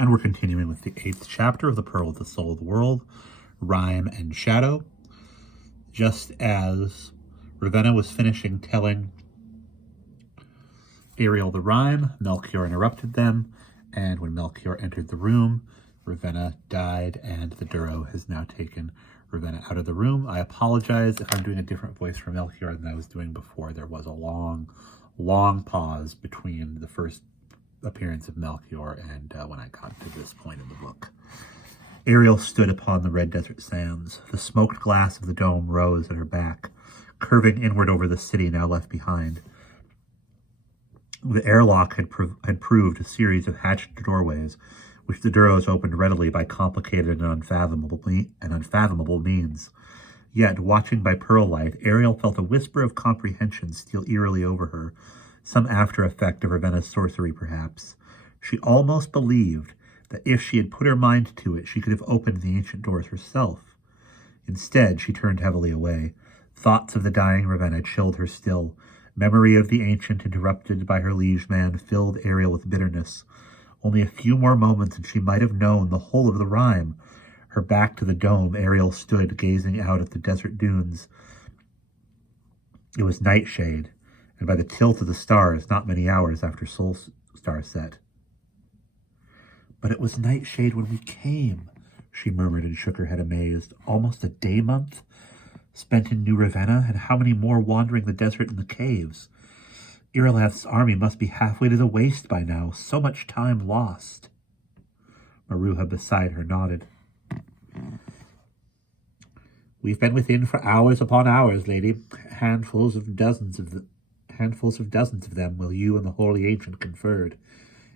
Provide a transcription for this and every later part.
And we're continuing with the 8th chapter of The Pearl of the Soul of the World, Rime and Shadow. Just as Ravenna was finishing telling Ariel the rhyme, Melchior interrupted them, and when Melchior entered the room, Ravenna died, and the Duro has now taken Ravenna out of the room. I apologize if I'm doing a different voice for Melchior than I was doing before. There was a long, long pause between the first appearance of Melchior and when I got to this point in the book. Ariel stood upon the red desert sands. The smoked glass of the dome rose at her back, curving inward over the city now left behind. The airlock had proved a series of hatched doorways, which the Duros opened readily by complicated and unfathomable means. Yet, watching by pearl light, Ariel felt a whisper of comprehension steal eerily over her, some after effect of Ravenna's sorcery, perhaps. She almost believed that if she had put her mind to it, she could have opened the ancient doors herself. Instead, she turned heavily away. Thoughts of the dying Ravenna chilled her still. Memory of the ancient, interrupted by her liege man, filled Ariel with bitterness. Only a few more moments and she might have known the whole of the rhyme. Her back to the dome, Ariel stood, gazing out at the desert dunes. It was nightshade, and by the tilt of the stars, not many hours after Soul Star set. But it was nightshade when we came, she murmured and shook her head amazed. Almost a day-month spent in New Ravenna, and how many more wandering the desert and the caves? Irilath's army must be halfway to the waste by now. So much time lost. Maruha beside her nodded. We've been within for hours upon hours, lady. Handfuls of dozens of them will you and the holy ancient conferred.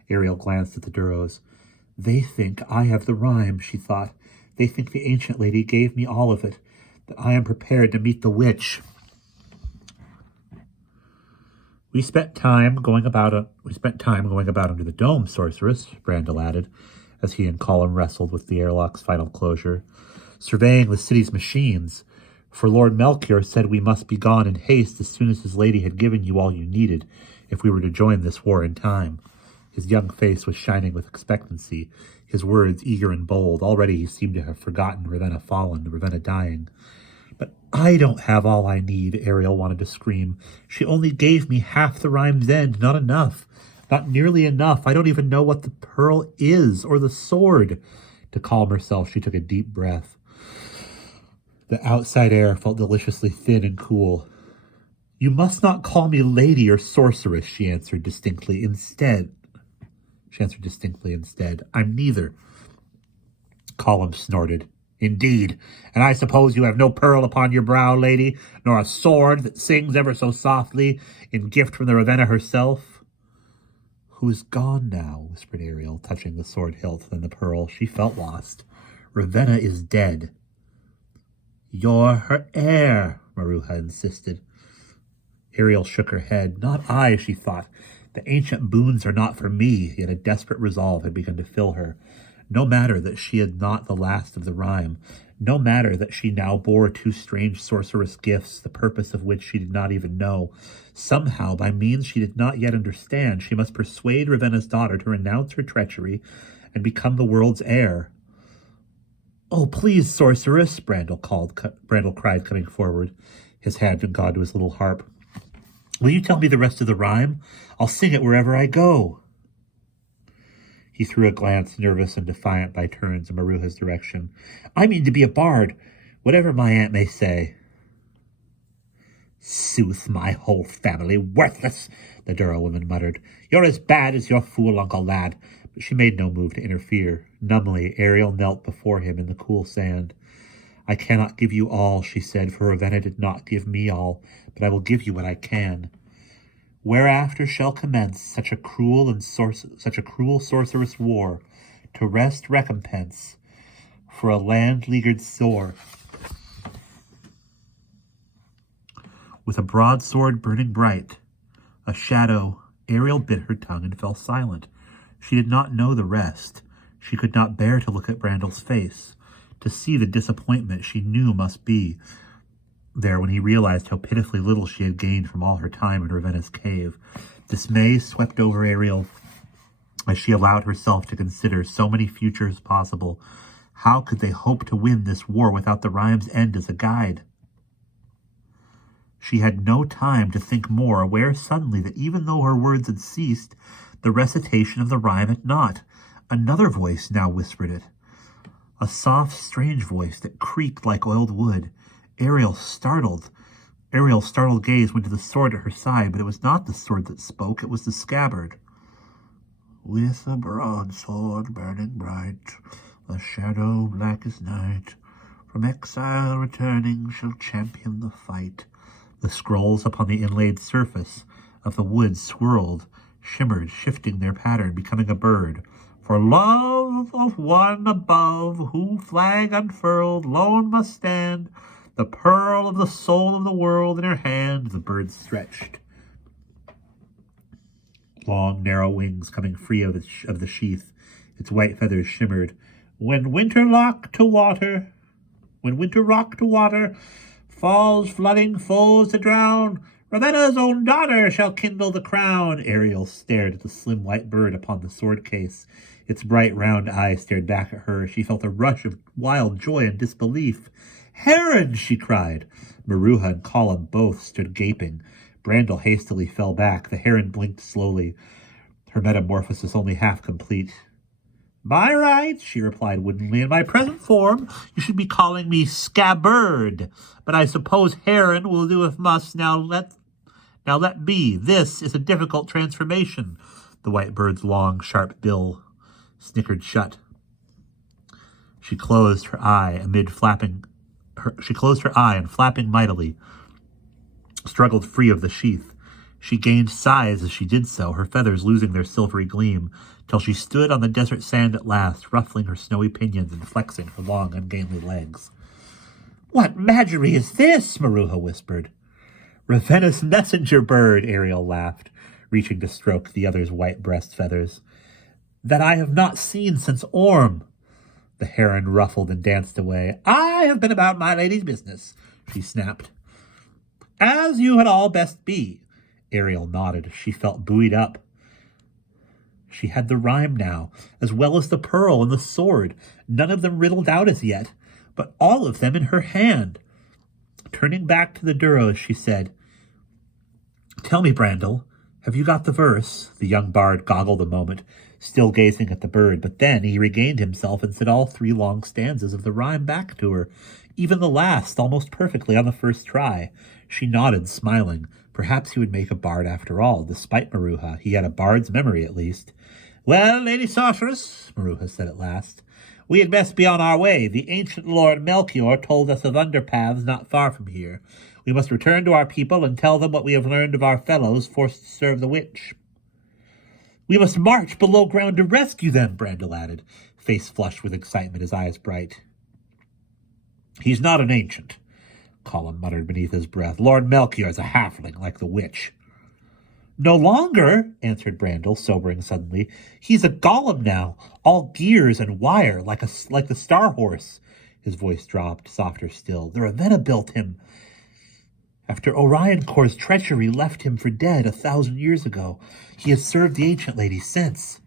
Ariel glanced at the Duros. They think I have the rhyme, she thought. They think the ancient lady gave me all of it, that I am prepared to meet the witch. We spent time going about under the dome, sorceress, Brandel added, as he and Colum wrestled with the airlock's final closure, surveying the city's machines, for Lord Melchior said we must be gone in haste as soon as his lady had given you all you needed, if we were to join this war in time. His young face was shining with expectancy, his words eager and bold. Already he seemed to have forgotten Ravenna fallen, Ravenna dying. But I don't have all I need, Ariel wanted to scream. She only gave me half the rhyme's end, not enough. Not nearly enough. I don't even know what the pearl is, or the sword. To calm herself, she took a deep breath. The outside air felt deliciously thin and cool. You must not call me lady or sorceress, she answered distinctly. Instead, I'm neither. Colum snorted. Indeed, and I suppose you have no pearl upon your brow, lady, nor a sword that sings ever so softly, in gift from the Ravenna herself. Who is gone now, whispered Ariel, touching the sword hilt, then the pearl. She felt lost. Ravenna is dead. You're her heir, Maruha insisted. Ariel shook her head. Not I, she thought. The ancient boons are not for me, yet a desperate resolve had begun to fill her. No matter that she had not the last of the rhyme. No matter that she now bore two strange sorceress gifts, the purpose of which she did not even know. Somehow, by means she did not yet understand, she must persuade Ravenna's daughter to renounce her treachery and become the world's heir. Oh, please, sorceress, Brandel cried, coming forward. His hand had gone to his little harp. Will you tell me the rest of the rhyme? I'll sing it wherever I go. He threw a glance, nervous and defiant by turns, in Maruha's direction. I mean to be a bard, whatever my aunt may say. Sooth, my whole family, worthless, the Duro woman muttered. You're as bad as your fool Uncle Lad. But she made no move to interfere. Numbly, Ariel knelt before him in the cool sand. I cannot give you all, she said, for Ravenna did not give me all, but I will give you what I can. Whereafter shall commence such a cruel sorceress war, to wrest recompense for a land-leaguered sore. With a broadsword burning bright, a shadow, Ariel bit her tongue and fell silent. She did not know the rest. She could not bear to look at Brandel's face, to see the disappointment she knew must be there when he realized how pitifully little she had gained from all her time in Ravenna's cave. Dismay swept over Ariel as she allowed herself to consider so many futures possible. How could they hope to win this war without the rhyme's end as a guide? She had no time to think more, aware suddenly that even though her words had ceased, the recitation of the rhyme had not. Another voice now whispered it. A soft, strange voice that creaked like oiled wood. Ariel's startled gaze went to the sword at her side, but it was not the sword that spoke, it was the scabbard. With a broadsword burning bright, a shadow black as night, from exile returning shall champion the fight. The scrolls upon the inlaid surface of the wood swirled, shimmered, shifting their pattern, becoming a bird. For love of one above, who flag unfurled, lone must stand, the pearl of the soul of the world in her hand. The bird stretched, long, narrow wings coming free of the sheath. Its white feathers shimmered. When winter rock to water, falls flooding foes to drown, Ravenna's own daughter shall kindle the crown. Ariel stared at the slim white bird upon the sword case. Its bright round eyes stared back at her. She felt a rush of wild joy and disbelief. Heron! She cried. Maruha and Colum both stood gaping. Brandel hastily fell back. The heron blinked slowly, her metamorphosis only half complete. By right, she replied woodenly, in my present form you should be calling me Scabbard, but I suppose heron will do if must. Now let be. This is a difficult transformation. The white bird's long, sharp bill snickered shut. She closed her eye and flapping mightily, struggled free of the sheath. She gained size as she did so, her feathers losing their silvery gleam, till she stood on the desert sand at last, ruffling her snowy pinions and flexing her long, ungainly legs. What magery is this? Maruha whispered. Ravenna's messenger bird, Ariel laughed, reaching to stroke the other's white breast feathers. That I have not seen since Orm. The heron ruffled and danced away. I have been about my lady's business, she snapped. As you had all best be. Ariel nodded. She felt buoyed up. She had the rhyme now, as well as the pearl and the sword, none of them riddled out as yet, but all of them in her hand. Turning back to the Duros, she said, Tell me, Brandel, have you got the verse? The young bard goggled a moment, still gazing at the bird, but then he regained himself and said all 3 long stanzas of the rhyme back to her, even the last almost perfectly on the first try. She nodded, smiling. Perhaps he would make a bard after all, despite Maruha. He had a bard's memory, at least. Well, Lady Sorceress, Maruha said at last, we had best be on our way. The ancient Lord Melchior told us of underpaths not far from here. We must return to our people and tell them what we have learned of our fellows forced to serve the witch. We must march below ground to rescue them, Brandel added, face flushed with excitement, his eyes bright. He's not an ancient, Colum muttered beneath his breath. Lord Melchior is a halfling, like the witch. No longer, answered Brandel, sobering suddenly. He's a golem now, all gears and wire, like the Star Horse. His voice dropped, softer still. The Ravenna built him after Orion Corps' treachery left him for dead 1,000 years ago. He has served the ancient lady since.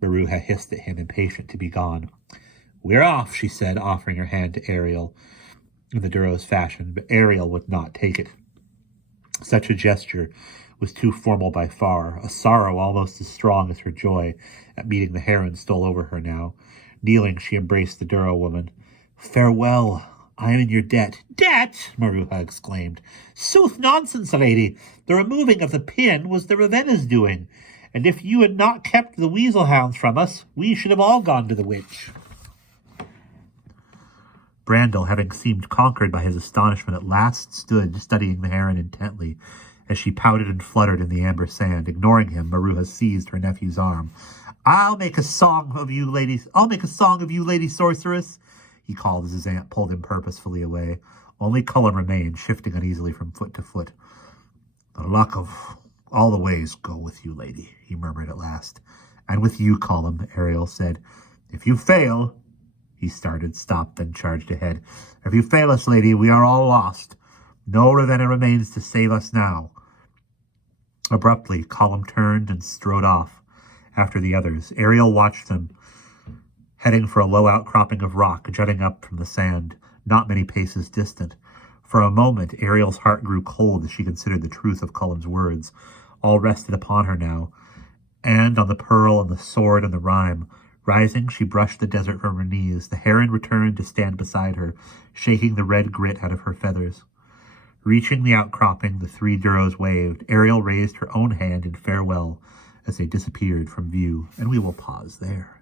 Maruha hissed at him, impatient to be gone. We're off, she said, offering her hand to Ariel in the Duros fashion, but Ariel would not take it. Such a gesture was too formal by far. A sorrow almost as strong as her joy at meeting the heron stole over her now. Kneeling, she embraced the Duro woman. Farewell. I am in your debt. Debt? Maruha exclaimed. Sooth nonsense, lady. The removing of the pin was the Ravenna's doing, and if you had not kept the weasel hounds from us, we should have all gone to the witch. Brandel, having seemed conquered by his astonishment, at last stood studying the heron intently. As she pouted and fluttered in the amber sand, ignoring him, Maruha seized her nephew's arm. I'll make a song of you, lady sorceress, he called as his aunt pulled him purposefully away. Only Cullen remained, shifting uneasily from foot to foot. The luck of all the ways go with you, lady, he murmured at last. And with you, Colum, Ariel said. If you fail, he started, stopped, then charged ahead. If you fail us, lady, we are all lost. No Ravenna remains to save us now. Abruptly, Colum turned and strode off. after the others. Ariel watched them, heading for a low outcropping of rock jutting up from the sand, not many paces distant. For a moment, Ariel's heart grew cold as she considered the truth of Cullen's words. All rested upon her now, and on the pearl and the sword and the rime. Rising, she brushed the desert from her knees. The heron returned to stand beside her, shaking the red grit out of her feathers. Reaching the outcropping, the three Duros waved. Ariel raised her own hand in farewell as they disappeared from view, and we will pause there.